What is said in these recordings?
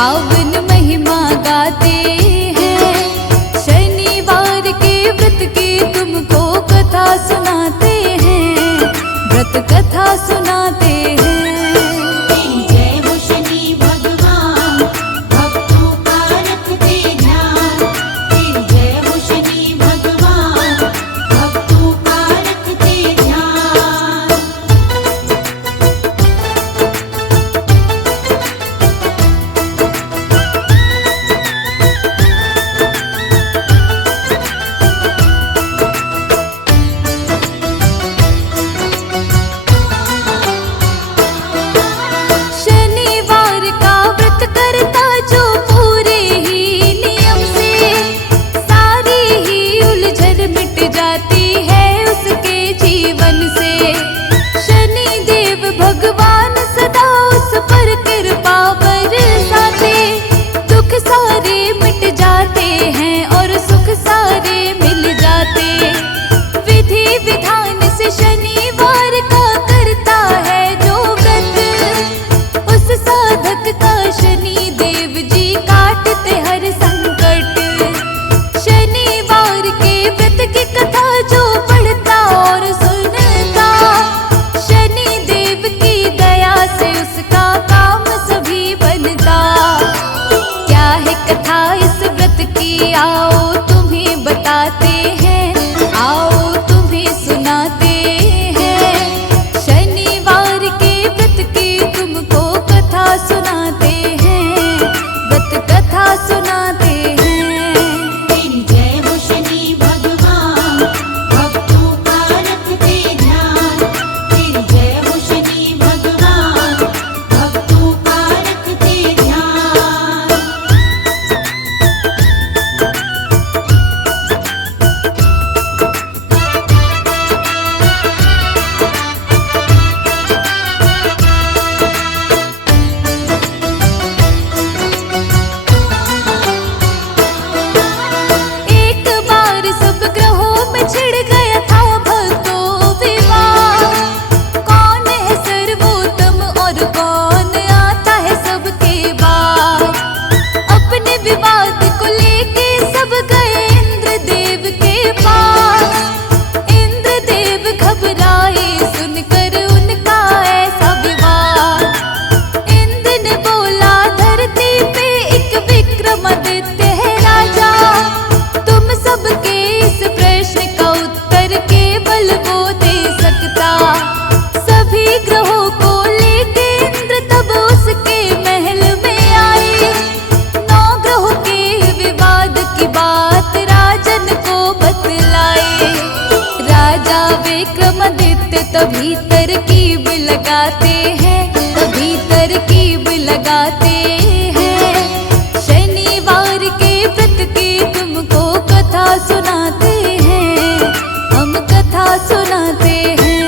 पावन महिमा गाते हैं। शनिवार के व्रत की तुमको कथा सुनाते हैं, व्रत कथा सुनाते हैं। भगवान सदा उस पर कृपा बरसाते, दुख सारे मिट जाते हैं और सुख सारे मिल जाते। विधि विधान से शनिवार का करता है जो व्रत, उस साधक का शनि देव जी काटते हर संकट। शनिवार के व्रत की कथा जो पढ़ता और सुनता, शनि देव की दया से उसका काम सभी बनता। क्या है कथा इस व्रत की, आओ तुम्हें बताते हैं, आओ तुम्हें सुनाते हैं। शनिवार के व्रत की तुमको कथा सुनाते हैं, व्रत कथा सुनाते हैं। सभी ग्रहों को लेके इंद्र तब उसके महल में आए। 9 ग्रहों के विवाद की बात राजन को बतलाए। राजा विक्रमादित्य तभी तरकीब लगाते हैं, तभी तरकीब लगाते हैं। शनिवार के व्रत की तुमको कथा सुनाते हैं, हम कथा सुनाते हैं।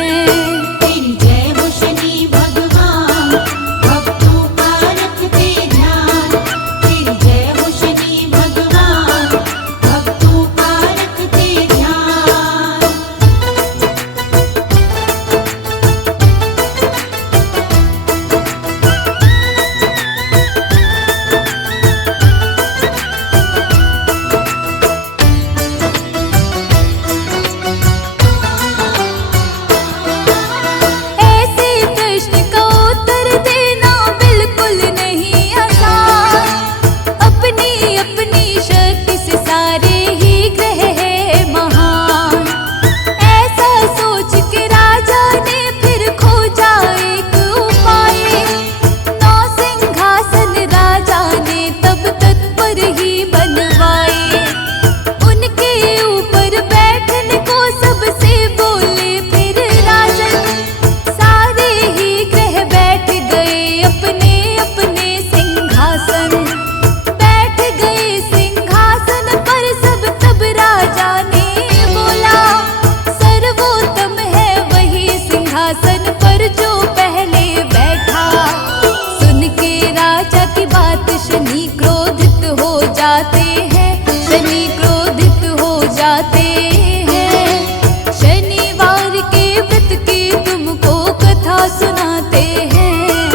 सुनाते हैं,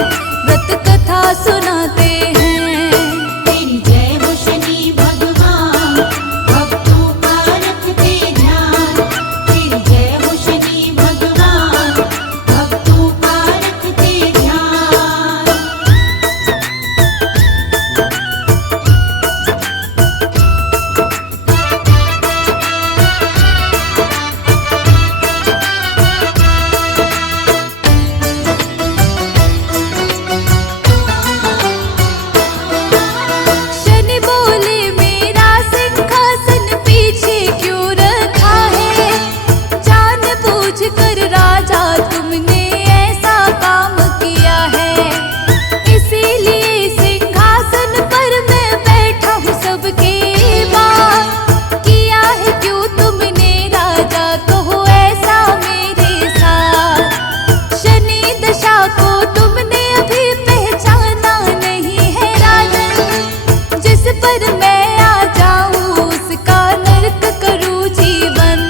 व्रत कथा सुनाते हैं। पर मैं आ जाऊं उसका नर्क करूं जीवन।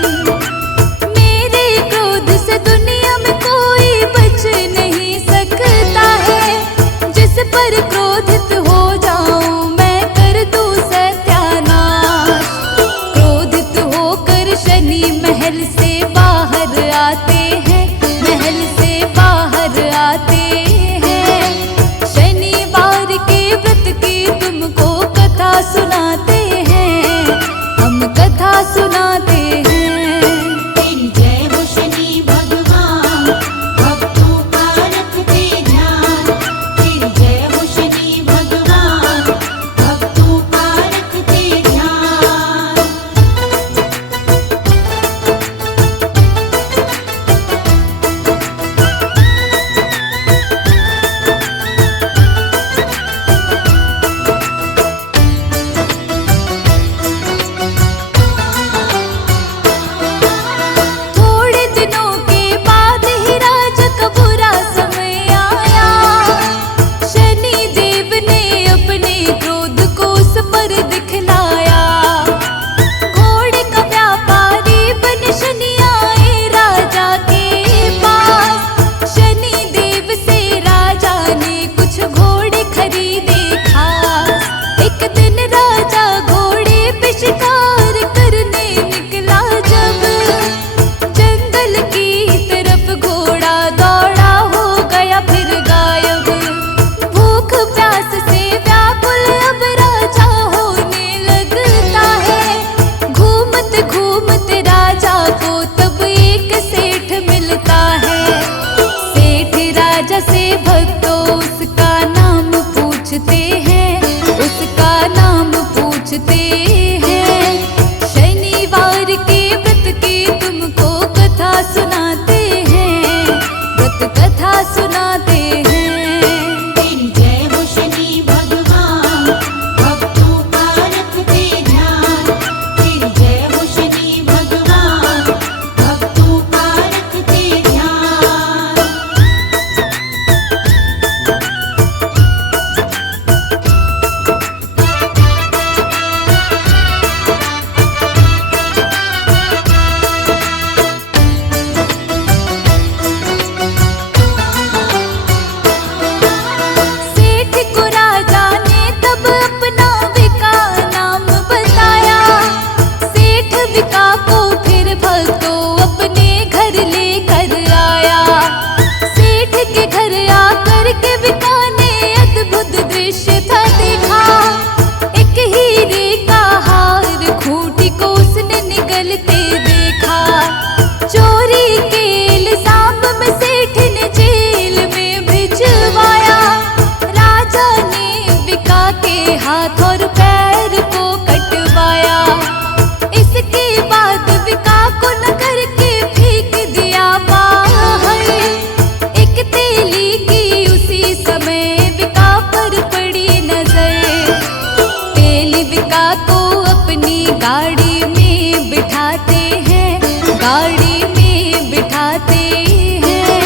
मेरे क्रोध से दुनिया में कोई बच नहीं सकता है। जिस पर क्रोधित हो जाऊं मैं कर दूं सत्यानाश। क्रोधित होकर शनि महल से बाहर आते हैं, महल से बाहर आते हैं। शनिवार के व्रत की तुमको कथा सुनाते हैं, हम कथा सुनाते हैं। तेरी जय हो शनि भगवान, भक्तों का रखते ध्यान। तेरी जय हो शनि भगवान, भक्तों का रखते ध्यान। थोड़े दिनों के बाद ही राजा का बुरा समय आया। शनि देव ने अपने क्रोध को उस पर दिखलाया। घोड़े का व्यापारी बन शनि आए राजा के पास। शनि देव से राजा ने कुछ घोड़े खरीदे खास। एक दिन राजा घोड़े पे शिकार करने निकला जब, जंगल की तरफ घोड़ा दौड़ा हो गया फिर गायब। भूख प्यास से व्याकुल अब राजा होने लगता है। घूमते घूमते राजा को तब एक सेठ मिलता है। सेठ राजा से भक्तों उसका नाम पूछते हैं, उसका नाम पूछते हैं। शनिवार के व्रत की तुमको कथा सुनाते हैं, व्रत कथा सुनाते हैं। तेरी जय हो शनि भगवान, भक्तों का रखते ध्यान। तेरी जय हो शनि भगवान, भक्तों का रखते ध्यान। सेठ को राजा ने तब अपना विका नाम बताया। सेठ विका को फिर भक्तों अपने घर लेकर आया। सेठ के घर आकर के विका ने अद्भुत दृश्य था देखा। एक हीरे का हार खूंटी को उसने निगलते देखा। चोरी के इल्जाम में सेठ ने जेल में भिजवाया। राजा ने विका के हाथ और पैर को कटवाया। इसके बाद विका को नगर के फेंक दिया बाहर। एक तेली की उसी समय विका पर पड़ी नजर। तेली विका को अपनी गाड़ी में बिठाते हैं, गाड़ी में बिठाते हैं।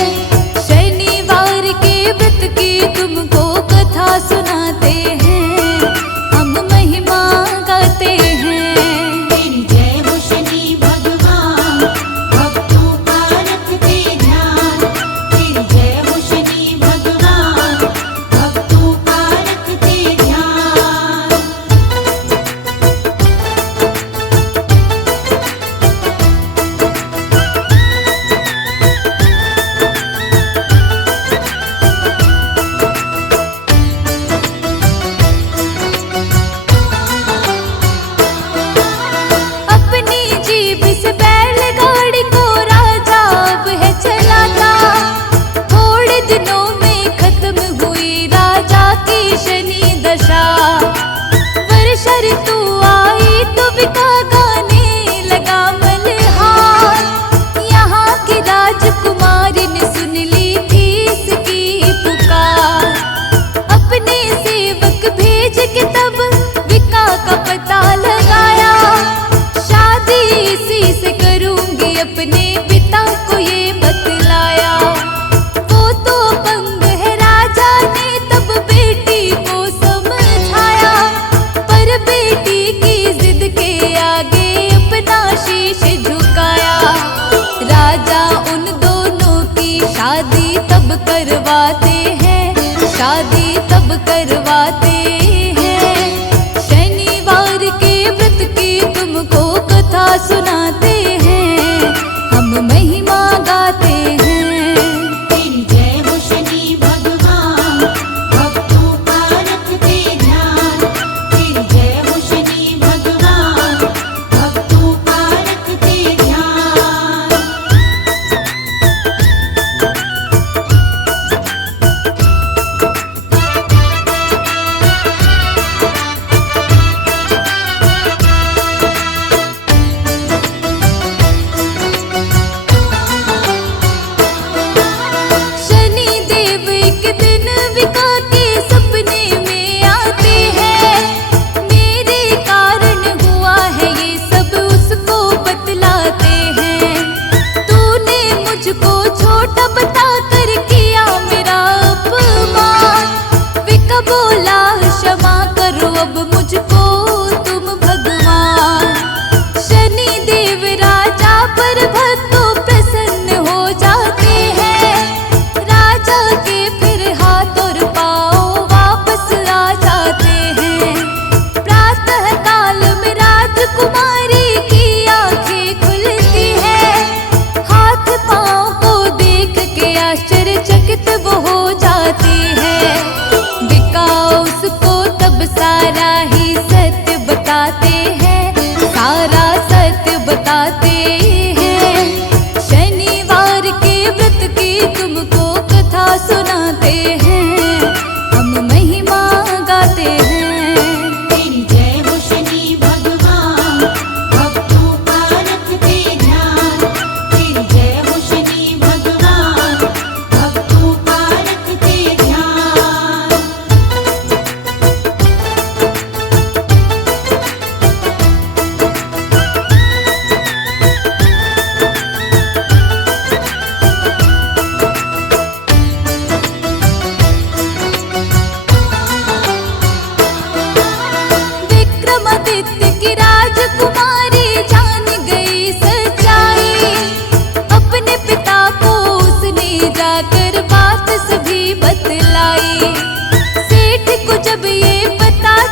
शनिवार के व्रत की तुमको कथा सुनाते हैं, हम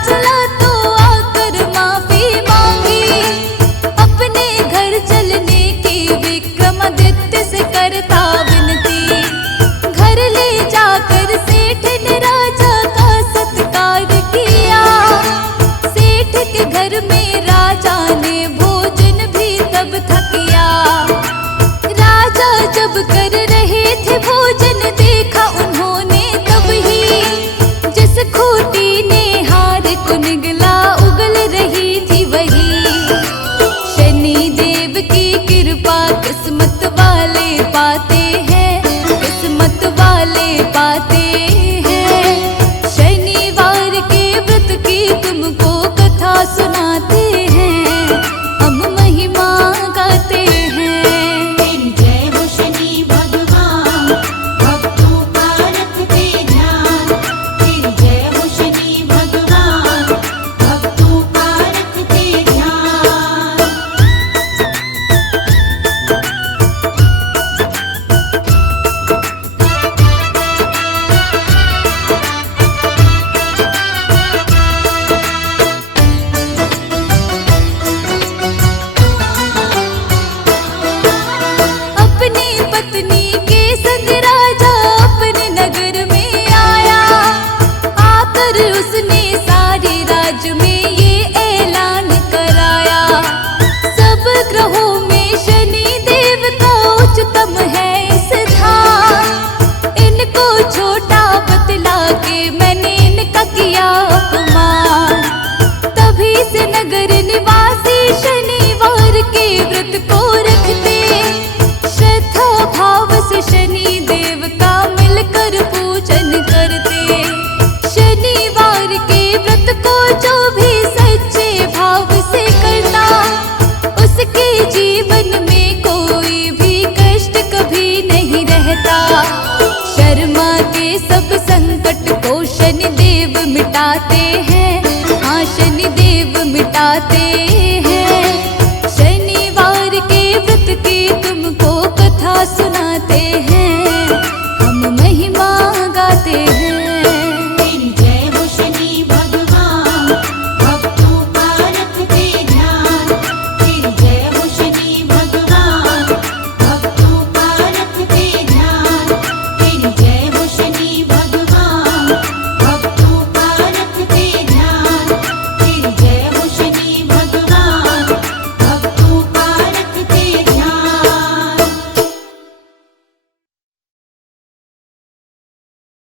चला तो आकर माफी मांगी। अपने घर चलने की विक्रमादित्य से करता विनती। घर ले जाकर सेठ ने राजा का सत्कार किया। सेठ के घर में राजा ने भोजन भी तब थकिया। राजा जब कर रहे थे भोजन देखा उन्होंने तब ही, जिस खूंटी ने हार को निगला